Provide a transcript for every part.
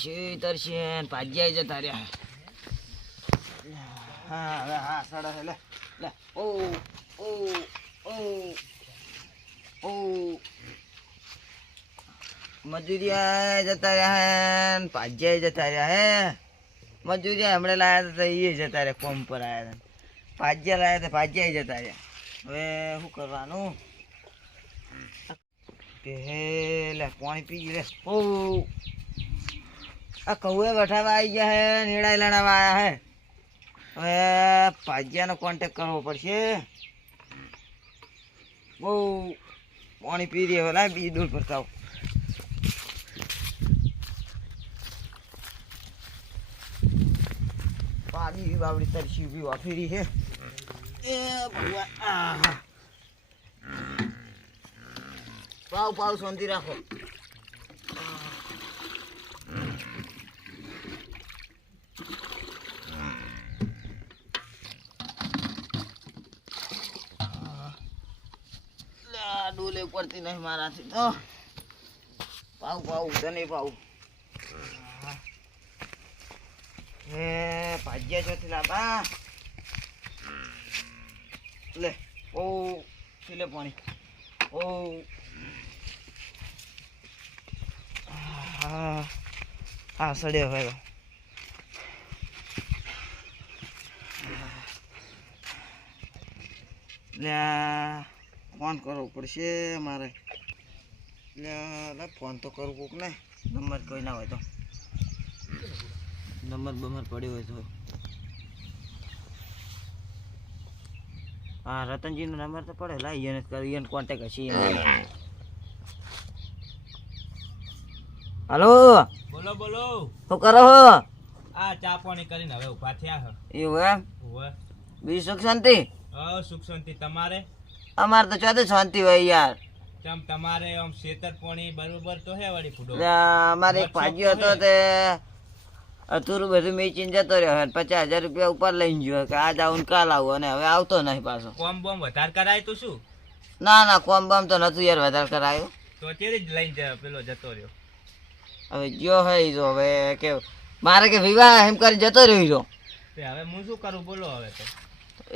તરશે ભાજ્યા જતા રહ્યા. હા હવે હા સાડા લે લે ઓ ઓ ઓ ઓ મજૂરિયા જતા રહ્યા ને ભાજ્યા જતા રહ્યા હે. મજૂરિયા હમણાં લાયા હતા એ જતા રહ્યા કોમ પર આવ્યા હતા. ભાજ્યા લાયા હતા ભાજ્યા જતા રહ્યા. હવે શું કરવાનું કે હે લે પાણી પી ગયું લે. ઓ આ કૌએ વઠાવા આવી ગયા હે નીડા લણાવા આવ્યા હે. હવે ભાજ્યાનો કોન્ટેક કરવો પડશે. બહુ પાણી પી રહ્યો લાય બીજી દૂર ભરતા પાણી બાવડી તરસી ઉભી વાફરી છે. એ ભગવાન પાવ પાવ શાંતિ રાખો. ડોલે પડતી નહીં મારાથી તો. પાવ પાવ તને પાવ હે ભાજ્યા ચોથી લાબા લે. ઓ લે પાણી. ઓ હા હા સડ્યો ભાઈ. લે ફોન કરવો પડશે મારે. લે ફોન તો કરવું કોક ને. નંબર કોઈ ના હોય તો નંબર બમર પડ્યો હોય તો. હા રતનજીનો નંબર તો પડે લાઈ એને કરી એને કોન્ટેક્ટ હશે. હલો બોલો બોલો. શું કરો હો? આ ચા પાણી કરીને હવે ઉભા થયા હે. એવું એમ? ઓવે. બીજું સુખ શાંતિ? સુખ શાંતિ. તમારે? અમારે તો ચોથે શાંતિ હોય યાર. કેમ તમારે આમ શેતર પાણી બરોબર તો હે વળી ફૂડો? અમારે એક ભાગ્યો હતો તે અતુરું બધું મેચીને જતો રહ્યો. 50,000 રૂપિયા ઉપર લઈને ગયો કે આજ આવું કાલ આવું અને હવે આવતો નહીં પાછો. કોમ બોમ વધારે કરાય તો શું? ના ના કોમ બામ તો નતું યાર વધારે કરાયું. તો અત્યારે જ લઈને પેલો જતો રહ્યો. હવે ગયો હોય જો હવે કે મારે કે વિવાહ એમ કરી જતો રહ્યો. તે હવે હું શું કરું બોલો હવે તો.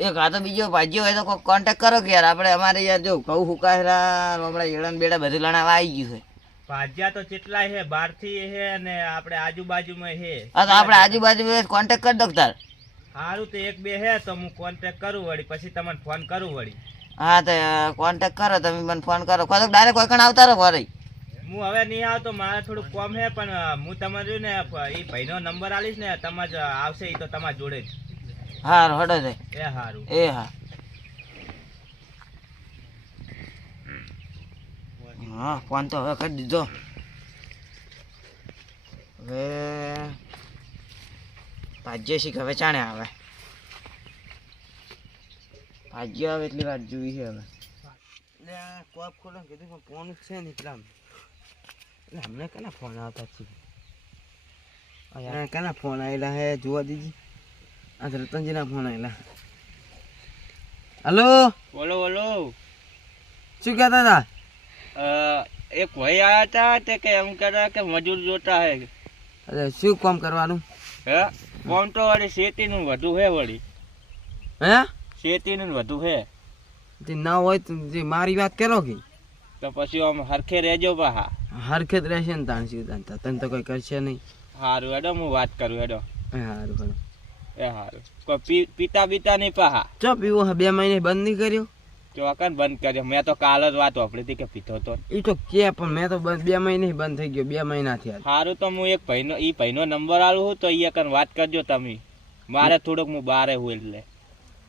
એક આ તો બીજો ભાજ્યો હોય તો કોઈ કોન્ટેક કરો કે યાર આપણે અમારે યાર જો ઘઉં હુકાયરા હમણાં એળન બેડા બધું લણાવા આવી ગયું છે. ભાજ્યા તો કેટલાય હે બહાર થી હે અને આપણે આજુબાજુમાં હે. હા તો આપણે આજુબાજુ કોન્ટેક કરી દો તાર. સારું તો એક બે હે તો હું કોન્ટેક કરું વળી પછી તમને ફોન કરું વળી. હા તો કોન્ટેક કરો તમે મને ફોન કરો ખોટો ડાયરેક્ટ કોઈ કણ આવતા રહો ઘરે. હું હવે નહીં આવતો મારે થોડું કોમ હે પણ હું તમારે ને એ ભાઈનો નંબર આલીશ ને તમારે આવશે એ તો તમારા જોડે જ. હારું હડો જાય. એ સારું. એ હા હા ફોન તો હવે કરી દીધો. હવે ભાજ્ય શીખ હવે ચાણે આવે. ભાજ્ય આવે એટલી વાર જોઈ છે હવે. એટલે કોપ ખોલો કીધું પણ ફોન જ છે ને એટલા એટલે અમને કેના ફોન આવતા છે? કેના ફોન આવેલા હે જોવા દીધી. આ રતનજીના ફોન આવેલા. હલો બોલો બોલો. શું કહેતા હતા? એક ભાઈ આયા હતા તે કે એમ કહેતા કે મજૂર જોતા હે. અરે શું કામ કરવાનું? હે કોમ તો વળી શેતીનું વધુ હે વળી. હે શેતીનું વધુ હે. તે ના હોય તો જે મારી વાત કરો કે તો પછી આમ હરખે રહેજો પાહા. હરખેત રહેશે ને તાણ શું તને તો કોઈ કરશે નહીં. સારું હેડો હું વાત કરું હેડો. સારું સારું. એ સારું કોઈ પીતા બીતા નહીં પાહા. ચો પીવો 2 મહિને બંધ નહીં કર્યો? ચોકન બંધ કર્યો. મેં તો કાલ જ વાત વાપરી હતી કે પીતો તો. એ તો કે પણ મેં તો 2 મહિને બંધ થઈ ગયો. 2 મહિના થયા. સારું તો હું એક ભાઈનો નંબર આલું છું તો એ કન વાત કરજો તમે. મારે થોડોક હું બારે હું એટલે.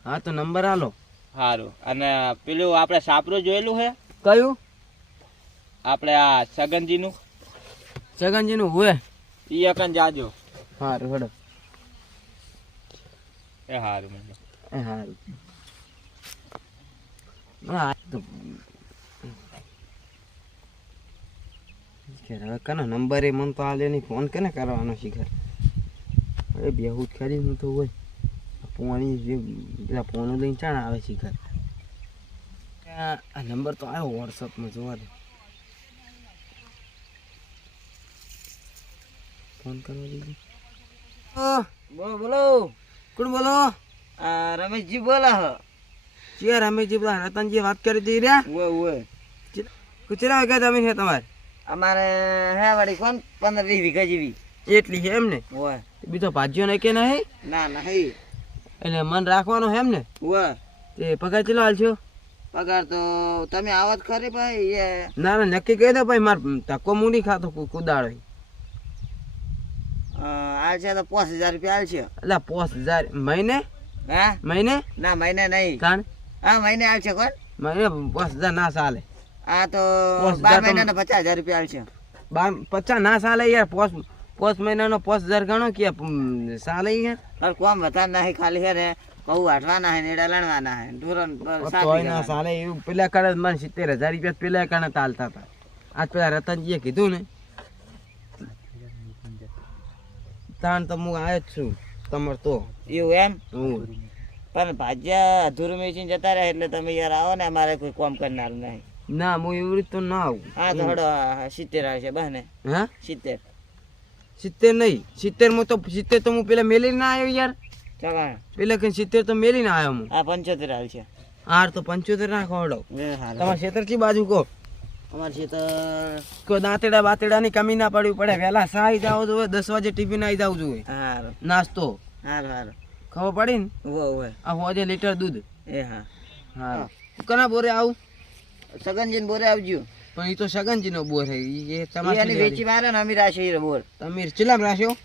હા તો નંબર આલો. સારું. અને પેલું આપણે સાપરું જોયેલું હે? કયું? આપણે આ સગનજીનું. સગનજીનું હોય એ કન જાજો. સારું હેડો. એ સારું મને. એ સારું. હા તો હવે કનો નંબર એ મને તો આલે નહીં. ફોન કેને કરવાનો શીખર? હવે બેહું ખરી હું તો હોય પોણી જે પેલા ફોનો લઈને ચાણ આવે શીખર. આ નંબર તો આવ્યો વોટ્સઅપમાં જોવા દે. ફોન કરવા દીધો. બોલો બોલો. કોણ બોલો? રમેશજી બોલો હો. ચિયા રમેશજી પેલા રતનજી વાત કરી હતી રહ્યા? ઓય કેટલા વીઘા જમીન છે તમારે? અમારે હે વળી કોણ 15-20 વીઘા જેવી. એટલી છે એમ ને? ઓય બીજો ભાજ્યો નહીં કે નહીં? ના નહીં. એટલે મન રાખવાનો છે એમ ને? ઓય તે પગાર ચેલો હાલશો? પગાર તો તમે આવત ખરી ભાઈ એ ના ના નક્કી કહી દો ભાઈ, મારે ધક્કો મૂડી ખાતો કુદાડો. હાલ છે તો 5000 રૂપિયા હાલ છે. એટલે 5000 મહિને? હા મહિને? ના મહિને નહીં. કાણ હા મહિને હાલ છે કોણ. મહિને 5000 ના ચાલે. આ તો 5000 12 મહિનાના 50000 રૂપિયા હાલ છે. 50 ના ચાલે યાર. પોસ મહિનાનો 5000 ગણો કે ચાલે યાર. પણ કોમ વધારે નહીં, ખાલી છે ને કહું વાટવાના હે નેડા લણવાના હે ધોરણ તોય ના ચાલે એવું. પેલા કાળે મને 70000 રૂપિયા પેલા કાળે ચાલતા હતા. આજ પેલા રતનજીએ કીધું ને તાણ તો હું આવ્યો જ છું તમારે તો. એવું એમ. હું પણ ભાજ્યા અધૂરું વેચીને જતા રહે એટલે તમે યાર આવો ને, અમારે કોઈ કોમ કરનારું નહીં. ના હું એવી રીતે તો ના આવું. હા તો હડો 70 આવશે બને. હા 70 નહીં 70 તો હું પેલા મેલી ના આવ્યો યાર. ચાલો પેલા કઈ 70 તો મેલી ના આવ્યો હું. આ 75 હાલ છે. હાર તો 75 નાખો હડો. તમારે ખેતરથી બાજુ કહો. અમારે છે તો કોઈ દાંતેડા બાતેડાની કમી ના પડવી પડે. વહેલા સાઈ જાવ જોઈએ, 10 વાગે ટિફિન આવી જવું જોઈએ. હારું નાસ્તો હારું ખબર પડી ને? ઓવે આ હોજે લીટર દૂધ. એ હા હા કના બોરે આવું? સગનજીને બોરે આવજો. પણ એ તો સગનજી નો બોર છે. એ તમારે એની વેચી મારે ને અમે રાશી બોર. તમે ચેટલામ રાખ્યો?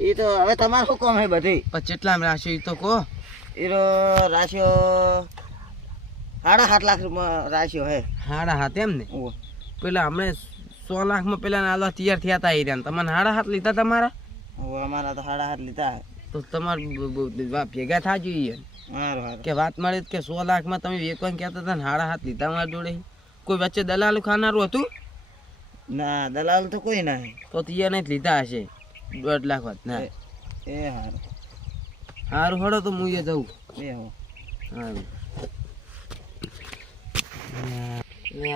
એ તો હવે તમારું શું કામ હે બધી. પણ ચેટલામ રાખ્યો એ તો કહો. એનો રાશિયો 7.5 લાખ રૂપિયા રાશિયો હે. હાડા હાથ એમ ને? ઓવે પેલા હમણે 100 લાખમાં પેલા નાલવા તૈયાર થયા હતા. એ તમને હાડા હાથ લીધા તમારા? ઓવે અમારા તો 7.5 લીધા હે. તો તમારે ભેગા થા જોઈએ હારું હારું કે વાત મળી કે 100 લાખમાં તમે વેચવાનું કહેતા હતા ને હાડા હાથ લીધા મારા જોડે. કોઈ વચ્ચે દલાલું ખાનારું હતું? ના દલાલ તો કોઈ ના હે. તો તૈયાર નહીં લીધા હશે 1.5 લાખ વાત. ના એ હારું સારું હડો તો હું એ જઉં. એ હો સારું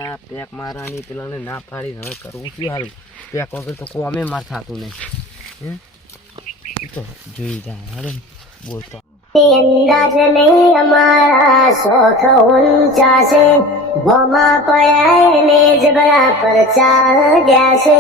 આ પેક મારવાની પેલાને ના પાડી હવે કરવું શું સારું. પેક વગર તો કોમે માર થતું નહીં. હે તો જોઈ જાય હારે બોલતો અંદાજ નહીં અમારા શોખ ઊંચા છે, ભોમાં પડ્યા ને જ બરાબર ચાલ ગયા છે.